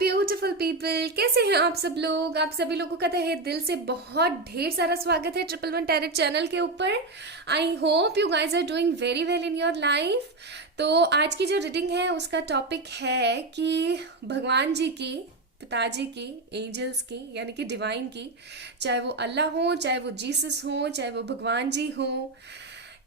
Beautiful people, कैसे हैं आप सब लोग। आप सभी लोगों का तहे दिल से बहुत ढेर सारा स्वागत है ट्रिपल वन टैरेट चैनल के ऊपर। I hope you guys are doing very well in your life. तो आज की जो रीडिंग है उसका टॉपिक है कि भगवान जी की, पिताजी की, एंजल्स की यानी कि डिवाइन की, चाहे वो अल्लाह हो, चाहे वो जीसस हो, चाहे वो भगवान जी हो,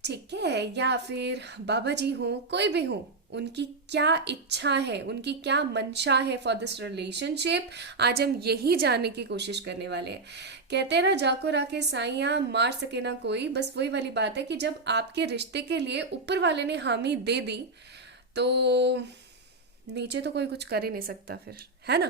ठीक है, या फिर बाबा जी हो, कोई भी हो, उनकी क्या इच्छा है, उनकी क्या मंशा है फॉर दिस रिलेशनशिप। आज हम यही जानने की कोशिश करने वाले हैं। कहते हैं ना, जाको राके साइया मार सके ना कोई। बस वही वाली बात है कि जब आपके रिश्ते के लिए ऊपर वाले ने हामी दे दी तो नीचे तो कोई कुछ कर ही नहीं सकता फिर, है ना।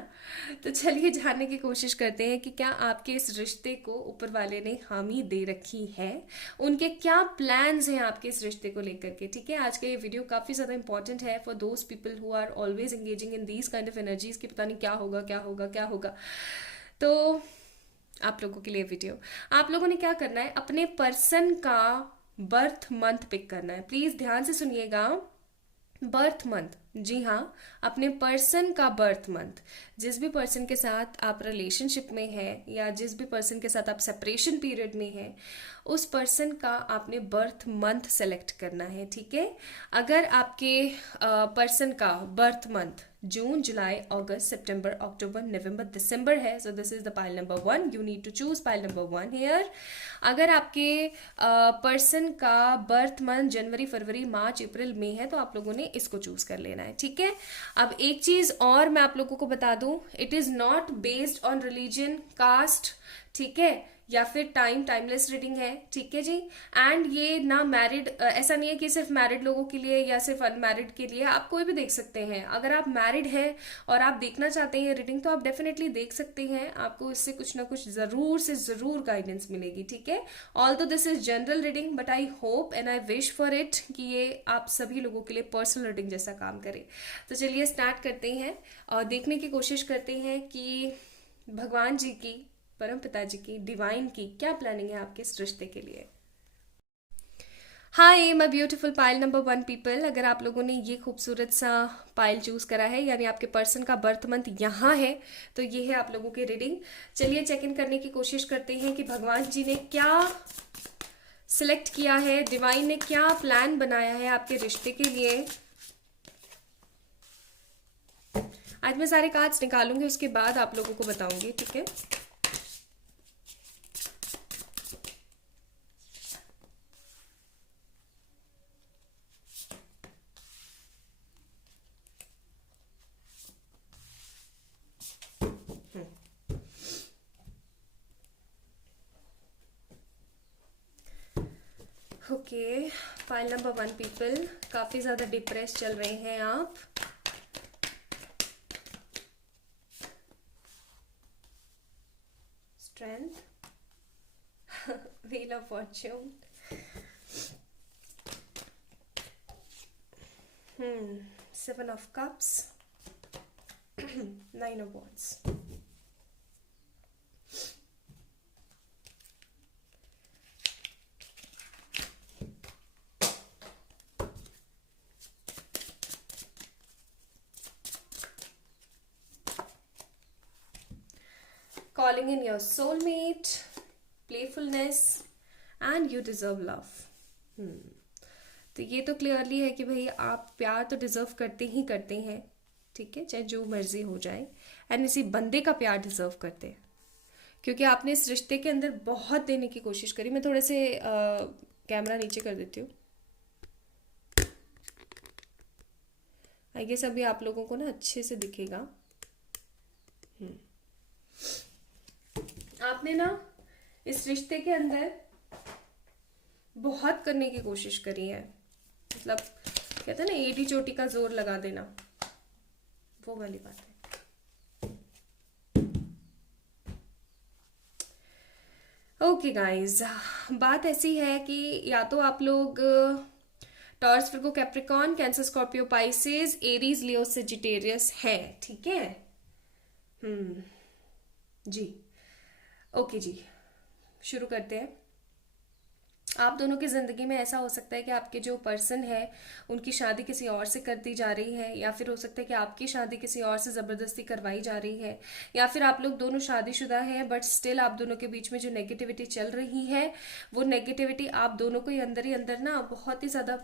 तो चलिए जानने की कोशिश करते हैं कि क्या आपके इस रिश्ते को ऊपर वाले ने हामी दे रखी है, उनके क्या प्लान्स हैं आपके इस रिश्ते को लेकर के। ठीक है, आज का ये वीडियो काफी ज्यादा इंपॉर्टेंट है for those people who are always engaging in these kind of energies कि पता नहीं क्या होगा क्या होगा क्या होगा। तो आप लोगों के लिए वीडियो, आप लोगों ने क्या करना है, अपने पर्सन का बर्थ मंथ पिक करना है। प्लीज ध्यान से सुनिएगा। बर्थ मंथ, जी हाँ, अपने पर्सन का बर्थ मंथ। जिस भी पर्सन के साथ आप रिलेशनशिप में हैं या जिस भी पर्सन के साथ आप सेपरेशन पीरियड में हैं, उस पर्सन का आपने बर्थ मंथ सेलेक्ट करना है। ठीक है, अगर आपके पर्सन का बर्थ मंथ जून, जुलाई, अगस्त, सितंबर, अक्टूबर, नवंबर, दिसंबर है, so this is the pile number 1। You need to choose pile number 1 here. अगर आपके पर्सन का बर्थ मंथ जनवरी, फरवरी, मार्च, अप्रैल, मई है तो आप लोगों ने इसको चूज कर लेना है। ठीक है, अब एक चीज और मैं आप लोगों को बता दूं, it is not based on religion, caste, ठीक है, या फिर टाइमलेस रीडिंग है। ठीक है जी। एंड ये ना मैरिड, ऐसा नहीं है कि सिर्फ मैरिड लोगों के लिए या सिर्फ अनमैरिड के लिए, आप कोई भी देख सकते हैं। अगर आप मैरिड हैं और आप देखना चाहते हैं रीडिंग तो आप डेफिनेटली देख सकते हैं, आपको इससे कुछ ना कुछ जरूर से जरूर गाइडेंस मिलेगी। ठीक है, although this is general reading but I hope and I wish for it कि ये आप सभी लोगों के लिए पर्सनल रीडिंग जैसा काम करे। तो चलिए स्टार्ट करते हैं और देखने की कोशिश करते हैं कि भगवान जी की, परम पिताजी की, डिवाइन की क्या प्लानिंग है आपके इस रिश्ते के लिए। हाय my beautiful pile number 1 people, अगर आप लोगों ने ये खूबसूरत सा पाइल चूज करा है यानी आपके पर्सन का बर्थ मंथ यहाँ है, तो ये है आप लोगों की रीडिंग। चलिए चेक इन करने की कोशिश करते हैं कि भगवान जी ने क्या सिलेक्ट किया है, डिवाइन ने क्या प्लान बनाया है आपके रिश्ते के लिए। आज मैं सारे कार्ड्स निकालूंगी, उसके बाद आप लोगों को बताऊंगी। ठीक है, ओके, फाइल नंबर 1 पीपल, काफी ज्यादा डिप्रेस चल रहे हैं आप। Strength, wheel of Fortune, seven of cups, nine of wands. Calling in your soulmate, playfulness, and you deserve love. तो ये तो क्लियरली है कि भाई आप प्यार तो डिजर्व करते ही करते हैं। ठीक है, चाहे जो मर्जी हो जाए, एंड इसी बंदे का प्यार डिजर्व करते हैं क्योंकि आपने इस रिश्ते के अंदर बहुत देने की कोशिश करी। मैं थोड़े से कैमरा नीचे कर देती हूँ। आई गेस अभी आप लोगों को ना अच्छे से दिखेगा। आपने ना इस रिश्ते के अंदर बहुत करने की कोशिश करी है, मतलब कहते हैं ना एडी चोटी का जोर लगा देना, वो वाली बात है। ओके गाइस, बात ऐसी है कि या तो आप लोग Taurus, Virgo, Capricorn, Cancer, Scorpio, Pisces, Aries, Leo, Sagittarius है। ठीक है, जी, ओके जी, शुरू करते हैं। आप दोनों की ज़िंदगी में ऐसा हो सकता है कि आपके जो पर्सन है उनकी शादी किसी और से कर दी जा रही है, या फिर हो सकता है कि आपकी शादी किसी और से ज़बरदस्ती करवाई जा रही है, या फिर आप लोग दोनों शादीशुदा हैं बट स्टिल आप दोनों के बीच में जो नेगेटिविटी चल रही है वो नेगेटिविटी आप दोनों को ही अंदर ना बहुत ही ज़्यादा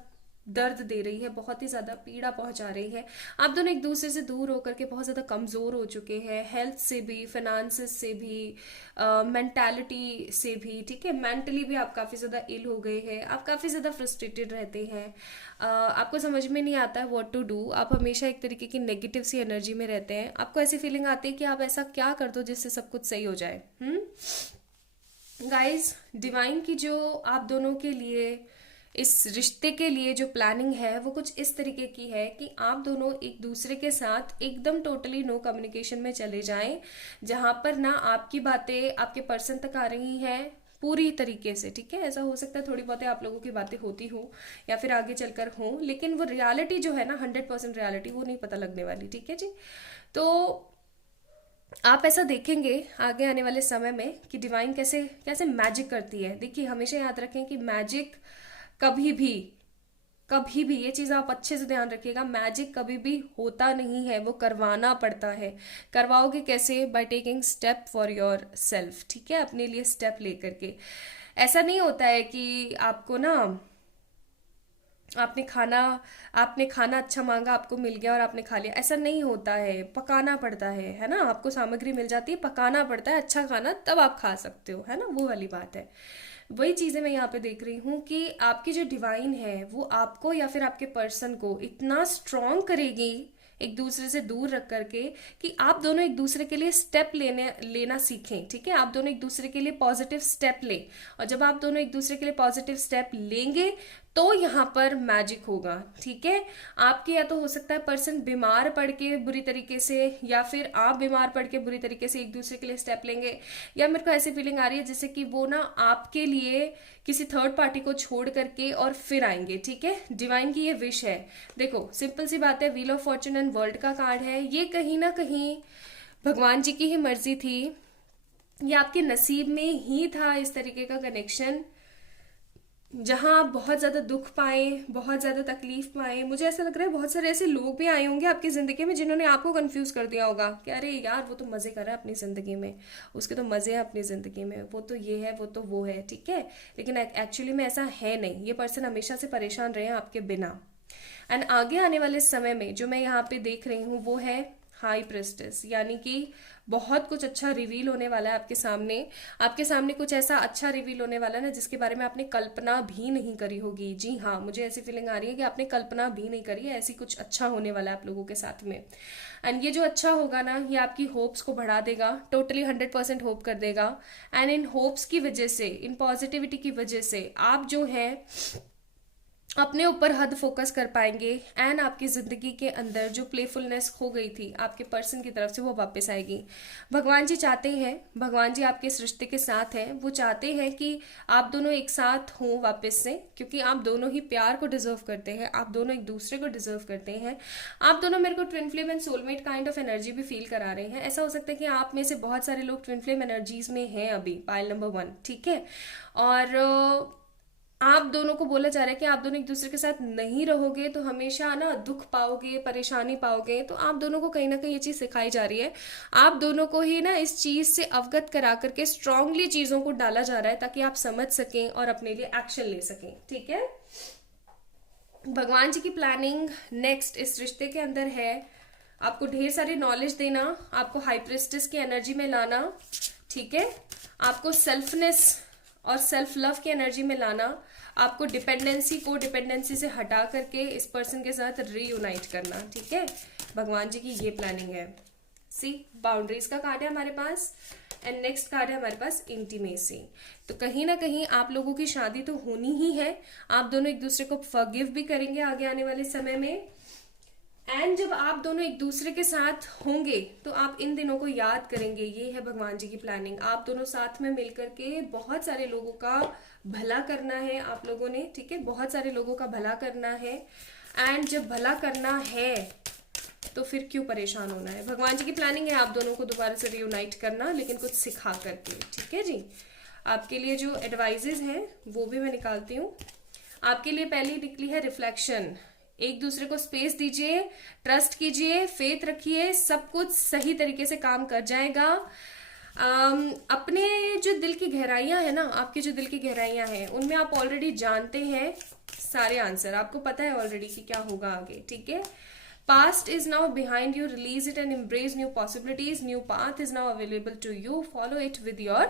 दर्द दे रही है, बहुत ही ज़्यादा पीड़ा पहुंचा रही है। आप दोनों एक दूसरे से दूर होकर के बहुत ज़्यादा कमज़ोर हो चुके हैं, हेल्थ से भी, फाइनेंसेस से भी, मेंटालिटी से भी, ठीक है। मेंटली भी आप काफ़ी ज़्यादा इल हो गए हैं, आप काफ़ी ज़्यादा फ्रस्ट्रेटेड रहते हैं, आपको समझ में नहीं आता है व्हाट टू डू, आप हमेशा एक तरीके की नेगेटिव सी एनर्जी में रहते हैं। आपको ऐसी फीलिंग आती है कि आप ऐसा क्या कर दो जिससे सब कुछ सही हो जाए। गाइस, डिवाइन की जो आप दोनों के लिए, इस रिश्ते के लिए जो प्लानिंग है वो कुछ इस तरीके की है कि आप दोनों एक दूसरे के साथ एकदम टोटली नो कम्युनिकेशन में चले जाएं, जहां पर ना आपकी बातें आपके पर्सन तक आ रही हैं पूरी तरीके से, ठीक है। ऐसा हो सकता है थोड़ी बहुत आप लोगों की बातें होती हो या फिर आगे चलकर हो, लेकिन वो रियलिटी जो है ना 100% रियलिटी वो नहीं पता लगने वाली, ठीक है जी। तो आप ऐसा देखेंगे आगे आने वाले समय में कि डिवाइन कैसे कैसे मैजिक करती है। देखिए, हमेशा याद रखें कि मैजिक कभी भी, कभी भी, ये चीज़ आप अच्छे से ध्यान रखिएगा, मैजिक कभी भी होता नहीं है, वो करवाना पड़ता है। करवाओगे कैसे? By taking step for your self, ठीक है, अपने लिए स्टेप लेकर के। ऐसा नहीं होता है कि आपको ना, आपने खाना आपने खाना अच्छा मांगा, आपको मिल गया और आपने खा लिया, ऐसा नहीं होता है। पकाना पड़ता है ना। आपको सामग्री मिल जाती है, पकाना पड़ता है अच्छा खाना, तब आप खा सकते हो, है ना, वो वाली बात है। वही चीजें मैं यहाँ पे देख रही हूँ कि आपकी जो डिवाइन है वो आपको या फिर आपके पर्सन को इतना स्ट्रांग करेगी एक दूसरे से दूर रख करके कि आप दोनों एक दूसरे के लिए स्टेप लेना सीखें, ठीक है। आप दोनों एक दूसरे के लिए पॉजिटिव स्टेप लें, और जब आप दोनों एक दूसरे के लिए पॉजिटिव स्टेप लेंगे तो यहाँ पर मैजिक होगा, ठीक है। आपके या तो हो सकता है पर्सन बीमार पड़ के बुरी तरीके से, या फिर आप बीमार पड़ के बुरी तरीके से एक दूसरे के लिए स्टेप लेंगे, या मेरे को ऐसी फीलिंग आ रही है जैसे कि वो ना आपके लिए किसी थर्ड पार्टी को छोड़ करके और फिर आएंगे, ठीक है। डिवाइन की ये विश है। देखो, सिंपल सी बात है, wheel of Fortune and world का कार्ड है, ये कहीं ना कहीं भगवान जी की ही मर्जी थी, ये आपके नसीब में ही था इस तरीके का कनेक्शन, जहां आप बहुत ज्यादा दुख पाए, बहुत ज्यादा तकलीफ पाए। मुझे ऐसा लग रहा है बहुत सारे ऐसे लोग भी आए होंगे आपकी जिंदगी में जिन्होंने आपको कंफ्यूज कर दिया होगा कि अरे यार वो तो मजे कर रहा है अपनी जिंदगी में, उसके तो मजे हैं अपनी जिंदगी में, वो तो ये है, वो तो वो है, ठीक है। लेकिन एक्चुअली में ऐसा है नहीं, ये पर्सन हमेशा से परेशान रहे हैं आपके बिना। एंड आगे आने वाले समय में जो मैं यहाँ पे देख रही हूँ वो है हाई प्रेस्टिस, यानी कि बहुत कुछ अच्छा रिवील होने वाला है आपके सामने कुछ ऐसा अच्छा रिवील होने वाला है ना जिसके बारे में आपने कल्पना भी नहीं करी होगी। जी हाँ, मुझे ऐसी फीलिंग आ रही है कि आपने कल्पना भी नहीं करी है, ऐसी कुछ अच्छा होने वाला है आप लोगों के साथ में। एंड ये जो अच्छा होगा ना, ये आपकी होप्स को बढ़ा देगा, टोटली 100% होप कर देगा। एंड इन होप्स की वजह से, इन पॉजिटिविटी की वजह से आप जो है अपने ऊपर हद फोकस कर पाएंगे, एंड आपकी जिंदगी के अंदर जो प्लेफुलनेस खो गई थी आपके पर्सन की तरफ से वो वापस आएगी। भगवान जी चाहते हैं, भगवान जी आपके इस रिश्ते के साथ हैं, वो चाहते हैं कि आप दोनों एक साथ हों वापस से, क्योंकि आप दोनों ही प्यार को डिजर्व करते हैं, आप दोनों एक दूसरे को डिजर्व करते हैं। आप दोनों मेरे को twin flame and soulmate kind of energy भी फील करा रहे हैं। ऐसा हो सकता है कि आप में से बहुत सारे लोग ट्विन फ्लेम एनर्जीज में हैं अभी, पाइल नंबर 1, ठीक है। और आप दोनों को बोला जा रहा है कि आप दोनों एक दूसरे के साथ नहीं रहोगे तो हमेशा ना दुख पाओगे, परेशानी पाओगे। तो आप दोनों को कहीं ना कहीं ये चीज सिखाई जा रही है, आप दोनों को ही ना इस चीज से अवगत करा करके स्ट्रांगली चीजों को डाला जा रहा है ताकि आप समझ सकें और अपने लिए एक्शन ले सकें, ठीक है। भगवान जी की प्लानिंग नेक्स्ट इस रिश्ते के अंदर है आपको ढेर सारी नॉलेज देना, आपको हाई प्रेस्टिस की एनर्जी में लाना, ठीक है, आपको सेल्फनेस और सेल्फ लव की एनर्जी में लाना, आपको डिपेंडेंसी से हटा करके इस पर्सन के साथ रीयूनाइट करना, ठीक है। भगवान जी की ये प्लानिंग है। सी, बाउंड्रीज का कार्ड है हमारे पास, एंड नेक्स्ट कार्ड है हमारे पास इंटीमेसी। तो कहीं ना कहीं आप लोगों की शादी तो होनी ही है, आप दोनों एक दूसरे को फॉरगिव भी करेंगे आगे आने वाले समय में। एंड जब आप दोनों एक दूसरे के साथ होंगे तो आप इन दिनों को याद करेंगे। ये है भगवान जी की प्लानिंग, आप दोनों साथ में मिलकर के बहुत सारे लोगों का भला करना है आप लोगों ने, ठीक है, बहुत सारे लोगों का भला करना है। एंड जब भला करना है तो फिर क्यों परेशान होना है। भगवान जी की प्लानिंग है आप दोनों को दोबारा से रियूनाइट करना, लेकिन कुछ सिखा करके, ठीक है जी। आपके लिए जो एडवाइजेज हैं वो भी मैं निकालती हूँ। आपके लिए पहली निकली है रिफ्लेक्शन। एक दूसरे को स्पेस दीजिए, ट्रस्ट कीजिए, फेथ रखिए, सब कुछ सही तरीके से काम कर जाएगा। अपने जो दिल की गहराइयां है ना, आपकी जो दिल की गहराइयां हैं उनमें आप ऑलरेडी जानते हैं सारे आंसर, आपको पता है ऑलरेडी कि क्या होगा आगे, ठीक है। Past is now behind you, release it and embrace new possibilities. New path is now available to you. Follow it with your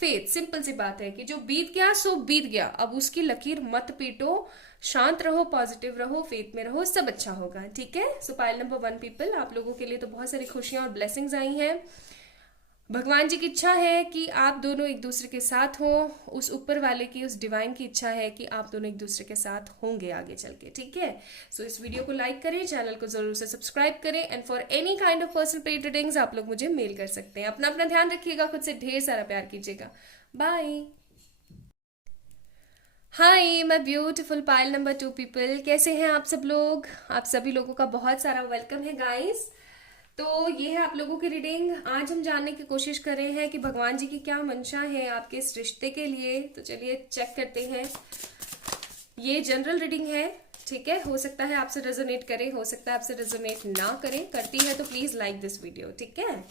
faith. Simple सी बात है कि जो बीत गया सो बीत गया, अब उसकी लकीर मत पीटो, शांत रहो, पॉजिटिव रहो, फेथ में रहो, सब अच्छा होगा, ठीक है। सो पाइल नंबर 1 पीपल, आप लोगों के लिए तो बहुत सारी खुशियां और ब्लेसिंग्स आई हैं। भगवान जी की इच्छा है कि आप दोनों एक दूसरे के साथ हो, उस ऊपर वाले की, उस डिवाइन की इच्छा है कि आप दोनों एक दूसरे के साथ होंगे आगे चल के, ठीक है। सो इस वीडियो को लाइक करें, चैनल को जरूर से सब्सक्राइब करें, and for any kind of personal paid readings आप लोग मुझे मेल कर सकते हैं। अपना अपना ध्यान रखिएगा, खुद से ढेर सारा प्यार कीजिएगा। Bye. Hi my beautiful pile number 2 people, कैसे हैं आप सब लोग? आप सभी लोगों का बहुत सारा वेलकम है गाइस। तो ये है आप लोगों की रीडिंग। आज हम जानने की कोशिश कर रहे हैं कि भगवान जी की क्या मंशा है आपके इस रिश्ते के लिए। तो चलिए चेक करते हैं। ये जनरल रीडिंग है, ठीक है। हो सकता है आपसे रेजोनेट करे, हो सकता है आपसे रेजोनेट ना करे। करती है तो प्लीज लाइक दिस वीडियो, ठीक है।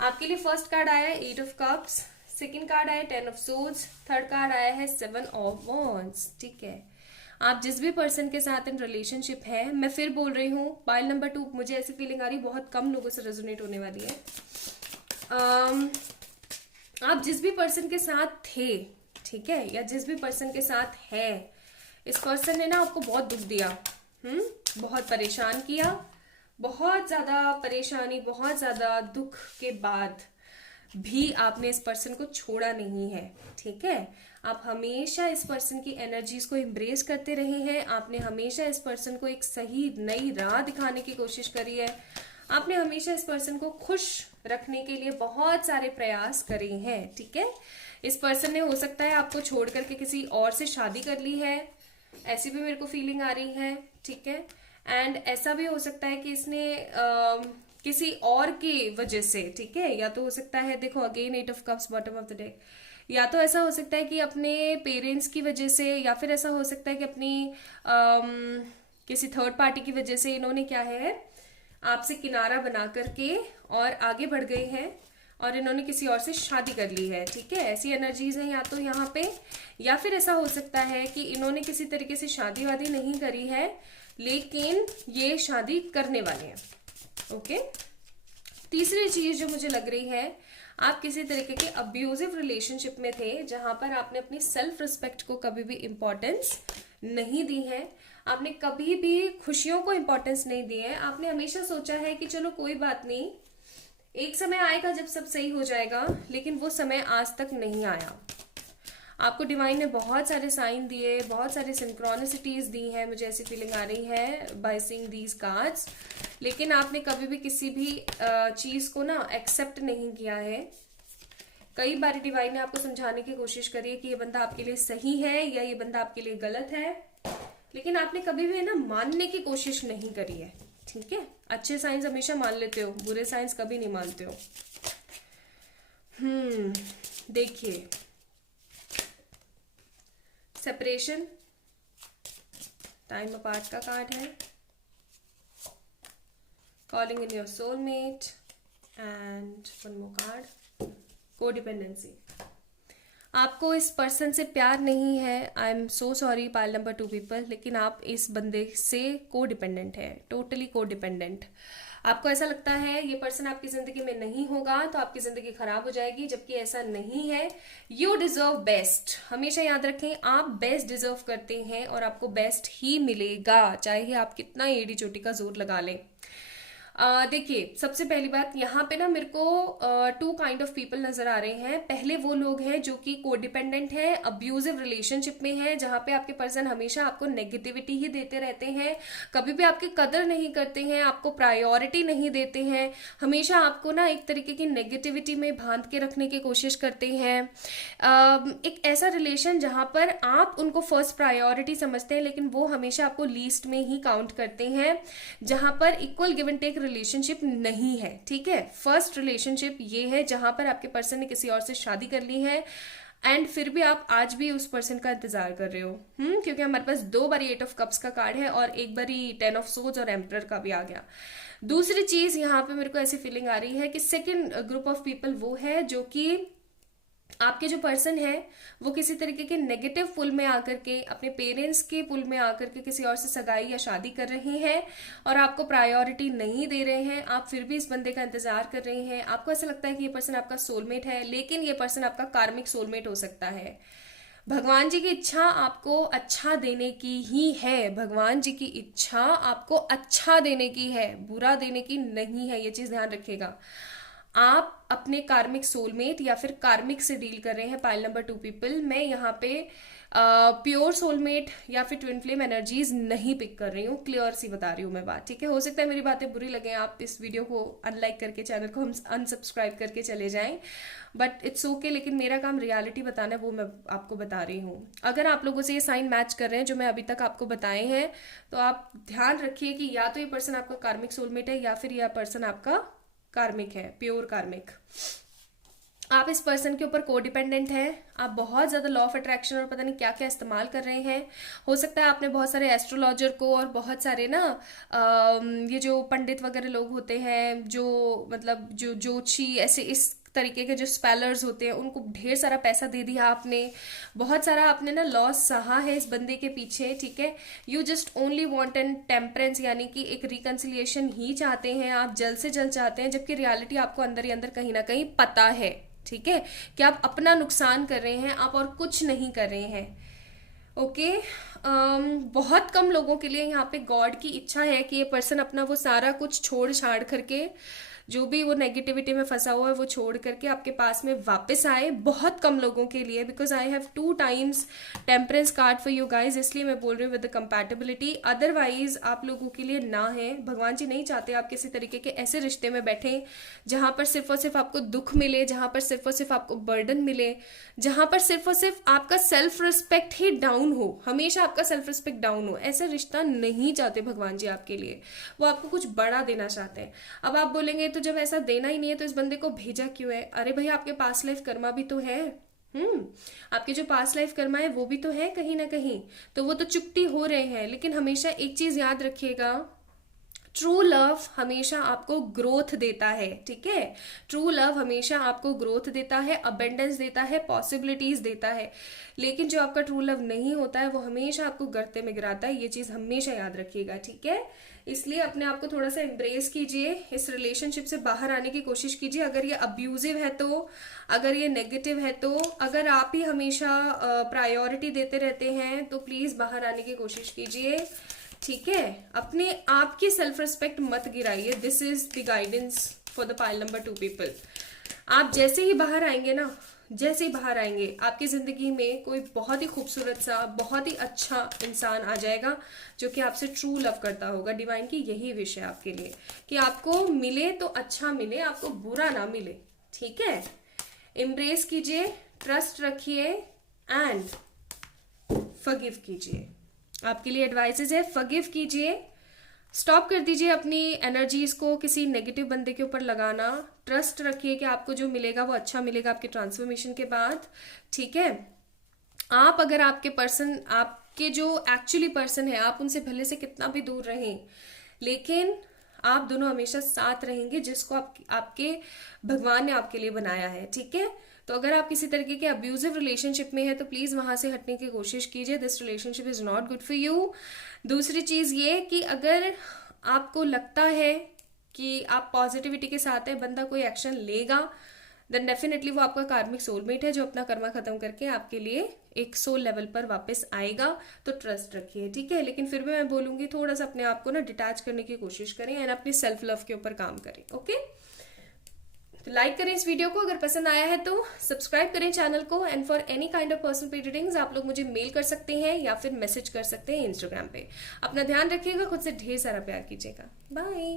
आपके लिए फर्स्ट कार्ड आया है 8 ऑफ कप्स, सेकेंड कार्ड आया 10 ऑफ सोर्ड्स, थर्ड कार्ड आया है 7 ऑफ वॉन्ड्स, ठीक है। आप जिस भी पर्सन के साथ इन रिलेशनशिप है, मैं फिर बोल रही हूँ पाइल नंबर 2, मुझे ऐसी फीलिंग आ रही बहुत कम लोगों से रेजोनेट होने वाली है। आप जिस भी पर्सन के साथ थे, ठीक है, या जिस भी पर्सन के साथ है, इस पर्सन ने ना आपको बहुत दुख दिया, बहुत परेशान किया, बहुत ज्यादा परेशानी, बहुत ज्यादा दुख के बाद भी आपने इस पर्सन को छोड़ा नहीं है, ठीक है। आप हमेशा इस पर्सन की एनर्जीज को एम्ब्रेस करते रहे हैं। आपने हमेशा इस पर्सन को एक सही नई राह दिखाने की कोशिश करी है। आपने हमेशा इस पर्सन को खुश रखने के लिए बहुत सारे प्रयास करे हैं, ठीक है। इस पर्सन ने हो सकता है आपको छोड़ करके किसी और से शादी कर ली है, ऐसी भी मेरे को फीलिंग आ रही है, ठीक है। एंड ऐसा भी हो सकता है कि इसने किसी और की वजह से, ठीक है, या तो हो सकता है, देखो again 8 of cups bottom of the deck, या तो ऐसा हो सकता है कि अपने पेरेंट्स की वजह से, या फिर ऐसा हो सकता है कि अपनी किसी थर्ड पार्टी की वजह से इन्होंने क्या है आपसे किनारा बना करके और आगे बढ़ गए हैं और इन्होंने किसी और से शादी कर ली है, ठीक है। ऐसी एनर्जीज हैं या तो यहाँ पे, या फिर ऐसा हो सकता है कि इन्होंने किसी तरीके से शादी वादी नहीं करी है लेकिन ये शादी करने वाले हैं, ओके। तीसरी चीज जो मुझे लग रही है, आप किसी तरीके के अब्यूजिव रिलेशनशिप में थे जहां पर आपने अपनी सेल्फ रिस्पेक्ट को कभी भी इंपॉर्टेंस नहीं दी है। आपने कभी भी खुशियों को इंपॉर्टेंस नहीं दी है। आपने हमेशा सोचा है कि चलो कोई बात नहीं, एक समय आएगा जब सब सही हो जाएगा, लेकिन वो समय आज तक नहीं आया। आपको डिवाइन ने बहुत सारे साइन दिए, बहुत सारी सिंक्रोनिसिटीज दी हैं, मुझे ऐसी फीलिंग आ रही है बाय सीइंग दीज कार्ड्स, लेकिन आपने कभी भी किसी भी चीज को ना एक्सेप्ट नहीं किया है। कई बार डिवाइन ने आपको समझाने की कोशिश करी है कि ये बंदा आपके लिए सही है या ये बंदा आपके लिए गलत है, लेकिन आपने कभी भी ना मानने की कोशिश नहीं करी है, ठीक है। अच्छे साइंस हमेशा मान लेते हो, बुरे साइंस कभी नहीं मानते हो। देखिए, सेपरेशन, टाइम अपार्ट का कार्ड है, calling in your soulmate, and one more card, codependency. आपको इस पर्सन से प्यार नहीं है, I am so sorry pile number 2 people, लेकिन आप इस बंदे से कोडिपेंडेंट है, टोटली कोडिपेंडेंट। आपको ऐसा लगता है ये पर्सन आपकी जिंदगी में नहीं होगा तो आपकी जिंदगी खराब हो जाएगी, जबकि ऐसा नहीं है। You deserve best. हमेशा याद रखें, आप बेस्ट डिजर्व करते हैं और आपको बेस्ट ही मिलेगा, चाहे आप कितना एड़ी चोटी का जोर लगा लें। देखिए, सबसे पहली बात यहाँ पे ना मेरे को 2 काइंड ऑफ पीपल नजर आ रहे हैं। पहले वो लोग हैं जो कि कोडिपेंडेंट हैं, अब्यूजिव रिलेशनशिप में हैं, जहाँ पे आपके पर्सन हमेशा आपको नेगेटिविटी ही देते रहते हैं, कभी भी आपकी कदर नहीं करते हैं, आपको प्रायोरिटी नहीं देते हैं, हमेशा आपको ना एक तरीके की नेगेटिविटी में बांध के रखने की कोशिश करते हैं। एक ऐसा रिलेशन जहाँ पर आप उनको फर्स्ट प्रायोरिटी समझते हैं लेकिन वो हमेशा आपको लीस्ट में ही काउंट करते हैं, जहाँ पर equal give and take relationship नहीं है, ठीक है। फर्स्ट रिलेशनशिप ये है जहां पर आपके पर्सन ने किसी और से शादी कर ली है एंड फिर भी आप आज भी उस पर्सन का इंतजार कर रहे हो। क्योंकि हमारे पास 2 बारी 8 ऑफ कप्स का कार्ड है और एक बारी 10 ऑफ सोर्ड्स और एम्परर का भी आ गया। दूसरी चीज यहाँ पे मेरे को ऐसी फीलिंग आ रही है कि सेकंड ग्रुप ऑफ पीपल वो है जो कि आपके जो पर्सन है वो किसी तरीके के नेगेटिव पुल में आकर के, अपने पेरेंट्स के पुल में आकर के किसी और से सगाई या शादी कर रहे हैं और आपको प्रायोरिटी नहीं दे रहे हैं। आप फिर भी इस बंदे का इंतजार कर रहे हैं। आपको ऐसा लगता है कि ये पर्सन आपका सोलमेट है, लेकिन ये पर्सन आपका कार्मिक सोलमेट हो सकता है। भगवान जी की इच्छा आपको अच्छा देने की ही है। भगवान जी की इच्छा आपको अच्छा देने की है, बुरा देने की नहीं है। ये चीज ध्यान रखिएगा। आप अपने कार्मिक सोलमेट या फिर कार्मिक से डील कर रहे हैं। पाइल नंबर 2 पीपल, मैं यहाँ पे प्योर सोलमेट या फिर ट्विन फ्लेम एनर्जीज नहीं पिक कर रही हूँ। क्लियर सी बता रही हूँ मैं बात, ठीक है। हो सकता है मेरी बातें बुरी लगे, आप इस वीडियो को अनलाइक करके चैनल को अनसब्सक्राइब करके चले जाएं, बट इट्स ओके। लेकिन मेरा काम रियलिटी बताना है, वो मैं आपको बता रही हूँ। अगर आप लोगों से ये साइन मैच कर रहे हैं जो मैं अभी तक आपको बताए हैं, तो आप ध्यान रखिए कि या तो ये पर्सन आपका कार्मिक सोलमेट है या फिर यह पर्सन आपका कार्मिक है, प्योर कार्मिक। आप इस पर्सन के ऊपर कोडिपेंडेंट है। आप बहुत ज्यादा लॉ ऑफ अट्रैक्शन और पता नहीं क्या क्या इस्तेमाल कर रहे हैं। हो सकता है आपने बहुत सारे एस्ट्रोलॉजर को और बहुत सारे ना ये जो पंडित वगैरह लोग होते हैं, जो मतलब जो ज्योतिषी ऐसे इस तरीके के जो स्पेलर्स होते हैं, उनको ढेर सारा पैसा दे दिया आपने, बहुत सारा आपने ना लॉस सहा है इस बंदे के पीछे, ठीक है। You just only want an temperance, यानी कि एक रिकंसिलिएशन ही चाहते हैं आप, जल्द से जल्द चाहते हैं, जबकि रियलिटी आपको अंदर ही अंदर कहीं ना कहीं पता है, ठीक है, कि आप अपना नुकसान कर रहे हैं, आप और कुछ नहीं कर रहे हैं। ओके बहुत कम लोगों के लिए यहाँ पे गॉड की इच्छा है कि ये पर्सन अपना वो सारा कुछ छोड़ छाड़ करके, जो भी वो नेगेटिविटी में फंसा हुआ है वो छोड़ करके आपके पास में वापस आए। बहुत कम लोगों के लिए, because I have 2 times temperance card for you guys, इसलिए मैं बोल रही हूँ विद द कंपैटिबिलिटी। अदरवाइज आप लोगों के लिए ना है। भगवान जी नहीं चाहते आप किसी तरीके के ऐसे रिश्ते में बैठे जहां पर सिर्फ और सिर्फ आपको दुख मिले, जहां पर सिर्फ और सिर्फ आपको बर्डन मिले, जहां पर सिर्फ और सिर्फ आपका सेल्फ रिस्पेक्ट ही डाउन हो, हमेशा आपका सेल्फ रिस्पेक्ट डाउन हो। ऐसा रिश्ता नहीं चाहते भगवान जी आपके लिए। वो आपको कुछ बड़ा देना चाहते हैं। अब आप बोलेंगे तो जब ऐसा देना ही नहीं है तो इस बंदे को भेजा क्यों है? अरे भाई आपके पास्ट लाइफ कर्मा भी तो है। आपके जो पास्ट लाइफ कर्मा है वो भी तो है कहीं ना कहीं, तो वो तो चुकती हो रहे हैं। लेकिन हमेशा एक चीज याद रखिएगा, ट्रू लव हमेशा आपको ग्रोथ देता है, ठीक है। ट्रू लव हमेशा आपको ग्रोथ देता है, अबेंडेंस देता है, पॉसिबिलिटीज देता है। लेकिन जो आपका ट्रू लव नहीं होता है वो हमेशा आपको गर्ते में गिराता है। ये चीज हमेशा याद रखिएगा, ठीक है। इसलिए अपने आप को थोड़ा सा एम्ब्रेस कीजिए, इस रिलेशनशिप से बाहर आने की कोशिश कीजिए। अगर ये अब्यूजिव है तो, अगर ये नेगेटिव है तो, अगर आप ही हमेशा प्रायोरिटी देते रहते हैं तो प्लीज बाहर आने की कोशिश कीजिए, ठीक है। अपने आप की सेल्फ रिस्पेक्ट मत गिराइए। This is the guidance for the pile number 2 people. आप जैसे ही बाहर आएंगे ना, जैसे ही बाहर आएंगे आपकी जिंदगी में कोई बहुत ही खूबसूरत सा, बहुत ही अच्छा इंसान आ जाएगा जो कि आपसे ट्रू लव करता होगा। डिवाइन की यही विश है आपके लिए कि आपको मिले तो अच्छा मिले, आपको बुरा ना मिले, ठीक है। एम्ब्रेस कीजिए, ट्रस्ट रखिए एंड फॉरगिव कीजिए। आपके लिए एडवाइसेस है, फॉरगिव कीजिए, स्टॉप कर दीजिए अपनी एनर्जीज को किसी नेगेटिव बंदे के ऊपर लगाना। ट्रस्ट रखिए कि आपको जो मिलेगा वो अच्छा मिलेगा आपके ट्रांसफॉर्मेशन के बाद, ठीक है। आप अगर आपके पर्सन, आपके जो एक्चुअली पर्सन है, आप उनसे भले से कितना भी दूर रहें, लेकिन आप दोनों हमेशा साथ रहेंगे, जिसको आपके भगवान ने आपके लिए बनाया है, ठीक है। तो अगर आप किसी तरीके के अब्यूजिव रिलेशनशिप में है तो प्लीज वहां से हटने की कोशिश कीजिए। This relationship is not good for you. दूसरी चीज ये कि अगर आपको लगता है कि आप पॉजिटिविटी के साथ है, बंदा कोई एक्शन लेगा, देन डेफिनेटली वो आपका कार्मिक सोलमेट है जो अपना कर्मा खत्म करके आपके लिए एक सोल लेवल पर वापस आएगा। तो ट्रस्ट रखिए, ठीक है। लेकिन फिर भी मैं बोलूंगी थोड़ा सा अपने आप को ना डिटैच करने की कोशिश करें एंड अपनी सेल्फ लव के ऊपर काम करें, ओके। तो लाइक करें इस वीडियो को, अगर पसंद आया है तो सब्सक्राइब करें चैनल को। And for any kind of personal paid readings आप लोग मुझे मेल कर सकते हैं या फिर मैसेज कर सकते हैं इंस्टाग्राम पे। अपना ध्यान रखिएगा, खुद से ढेर सारा प्यार कीजिएगा। बाय।